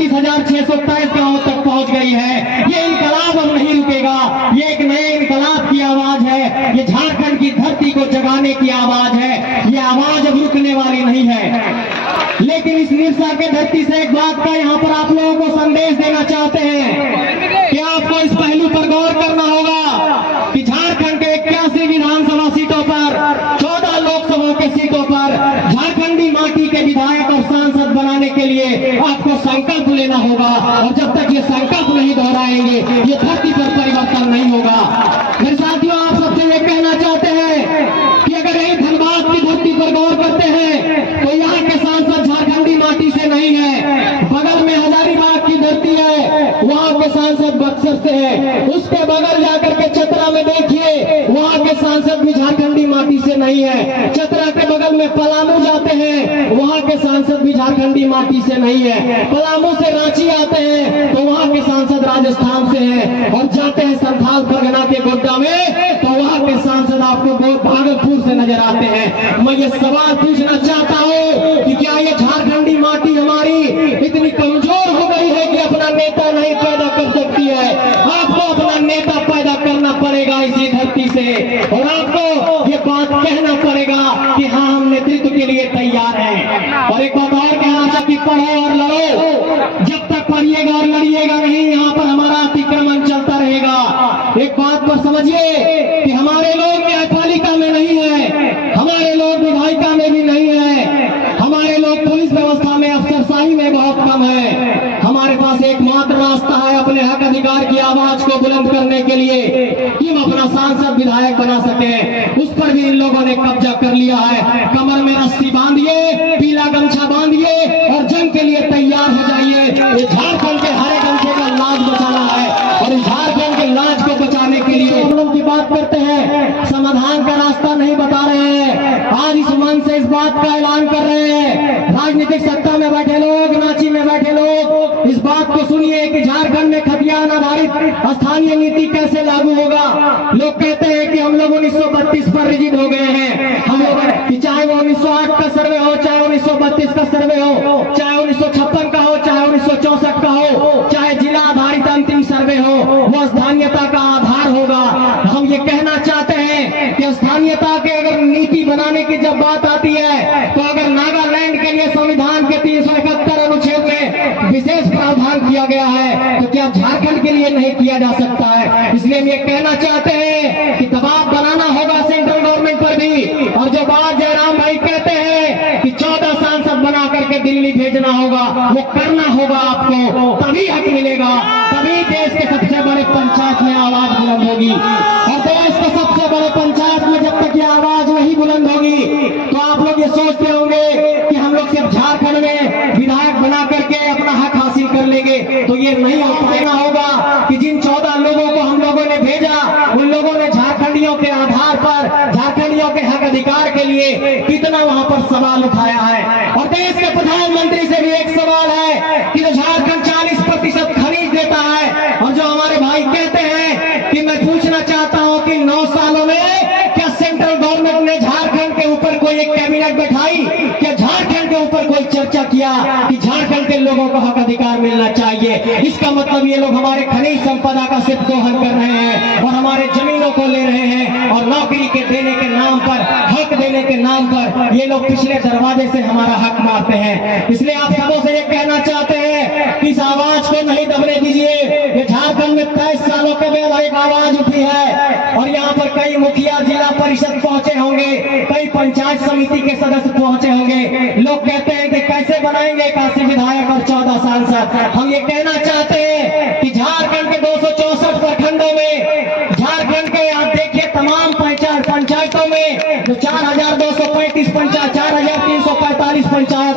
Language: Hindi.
31,623 गाँव तक पहुंच गई है। ये इनकलाब अब नहीं रुकेगा, ये एक नए इनकलाब की आवाज है, ये झारखंड की धरती को जगाने की आवाज है, ये आवाज अब रुकने वाली नहीं है। लेकिन इस मिर्जा के धरती से एक बात का यहाँ पर आप लोगों को संदेश देना चाहते हैं कि आपको इस पहलू पर गौर करना होगा कि झारखंड के 81 विधानसभा सीटों पर 14 लोकसभा के सीटों पर झारखंडी माटी के विधायक और सांसद बनाने के लिए आपको संकल्प लेना होगा, और जब तक ये संकल्प नहीं दोहराएंगे ये धरती पर परिवर्तन नहीं होगा। मेरे साथियों, आप सबसे ये कहना चाहते हैं कि अगर यही धनबाद की धरती पर गौर करते हैं तो यहाँ के सांसद झारखंडी माटी से नहीं है, बगल में हजारीबाग की धरती है, वहाँ के सांसद बक्सर से है। उसके बगल जाकर के चतरा में देखिए, वहाँ के सांसद भी झारखंडी माटी से नहीं है। चतरा के बगल में पलामू जाते हैं, वहाँ के सांसद भी झारखंडी माटी से नहीं है। पलामू से रांची आते हैं तो वहाँ के सांसद राजस्थान से हैं, और जाते हैं संथाल परगना के गोड्डा में तो वहाँ के सांसद आपको भागलपुर से नजर आते हैं। मैं ये सवाल पूछना चाहता हूँ कि क्या ये झारखंडी माटी हमारी इतनी कमजोर हो गई है कि अपना नेता नहीं पैदा कर सकती है? आपको अपना नेता पैदा करना पड़ेगा इसी धरती से, और आपको ये बात कहना पड़ेगा कि हाँ, हम नेतृत्व के लिए तैयार हैं। और एक बात और कहना चाहता कि पढ़ो और लड़ो, जब तक पढ़िएगा और लड़िएगा नहीं, यहाँ पर हमारा अतिक्रमण चलता रहेगा। एक बात पर समझिए कि हमारे लोग न्यायपालिका में नहीं है, हमारे लोग विधायिका में भी नहीं है, हमारे लोग पुलिस व्यवस्था में, अफसरशाही में बहुत कम है। हमारे पास एकमात्र रास्ता है अपने हक अधिकार की आवाज को बुलंद करने के लिए कि हम अपना सांसद विधायक बना सके। उस पर भी इन लोगों ने कब्जा कर लिया है। कमर में रस्सी बांधिए, पीला गमछा बांधिए और जंग के लिए तैयार हो जाइए। ये झारखंड के हरे गमछे का लाज बचाना है, और इस झारखंड के लाज को बचाने के लिए हम लोग की बात करते हैं, समाधान का रास्ता नहीं बता रहे हैं। आज इस मंच से इस बात का ऐलान कर रहे हैं, राजनीतिक सत्ता में बैठे लोग, रांची में बैठे लोग, इस बात को सुनिए कि झारखंड में खतियान आधारित स्थानीय नीति कैसे लागू होगा। लोग कहते हैं कि हम लोग 1932 पर रिजिड हो गए हैं, हम लोग चाहे वो 1908 का सर्वे हो, चाहे 1932 का सर्वे हो, चाहे 1956 का हो, चाहे 1964 का हो, चाहे जिला आधारित अंतिम सर्वे हो, वो स्थानीयता का आधार होगा। हम ये कहना चाहते हैं कि स्थानीयता के अगर नीति बनाने की जब बात आती है तो अगर नागालैंड के लिए संविधान के 371 अनुच्छेद में विशेष प्रावधान किया गया है तो क्या झारखंड के लिए नहीं किया जा सकता है? इसलिए हम ये कहना चाहते हैं कि दबाव बनाना होगा सेंट्रल गवर्नमेंट पर भी, और जो बात जयराम भाई कहते हैं कि 14 सांसद बना करके दिल्ली भेजना होगा, वो करना होगा आपको, तभी हक मिलेगा, तभी देश के सबसे बड़े पंचायत में आवाज बुलंद होगी। और देश के सबसे बड़े पंचायत में जब तक ये आवाज नहीं बुलंद होगी तो आप लोग ये सोचते होंगे कि हम लोग सिर्फ झारखंड में विधायक बना करके अपना हक हासिल कर लेंगे, तो ये नहीं हो पाएगा। होगा कि जिन 14 लोगों को हम लोगों ने भेजा, उन लोगों ने झारखंडियों के आधार पर, झारखंडियों के हक अधिकार के लिए कितना वहां पर सवाल उठाया है। और देश के प्रधानमंत्री से भी एक सवाल है कि जो झारखंड 40% खरीद देता है, और जो हमारे भाई कहते हैं कि मैं पूछना चाहता हूं कि 9 सालों में क्या सेंट्रल गवर्नमेंट ने झारखंड के ऊपर कोई एक कैबिनेट बैठाई? क्या झारखंड के ऊपर कोई चर्चा किया कि झारखंड के लोगों को हक अधिकार मिलना चाहिए? इसका मतलब ये लोग हमारे खनिज संपदा का सिर्फ दोहन कर रहे हैं और हमारे जमीनों को ले रहे हैं, और नौकरी के देने के नाम पर, हक देने के नाम पर ये लोग पिछले दरवाजे से हमारा हक मारते हैं। इसलिए आप सबों से ये कहना चाहते हैं कि इस आवाज को नहीं दबने दीजिए। ये झारखंड में 23 सालों के बाद एक आवाज उठी है, और यहाँ पर कई मुखिया जिला परिषद पहुंचे होंगे, कई पंचायत समिति के सदस्य पहुंचे होंगे। लोग कहते हैं कि कैसे बनाएंगे 81 विधायक और 14 सांसद। हम ये कहना चाहते हैं कि झारखंड के 264 प्रखंडों में, झारखंड के आप देखिए तमाम पंचायतों में जो 4235 पंचायत, 4345 पंचायत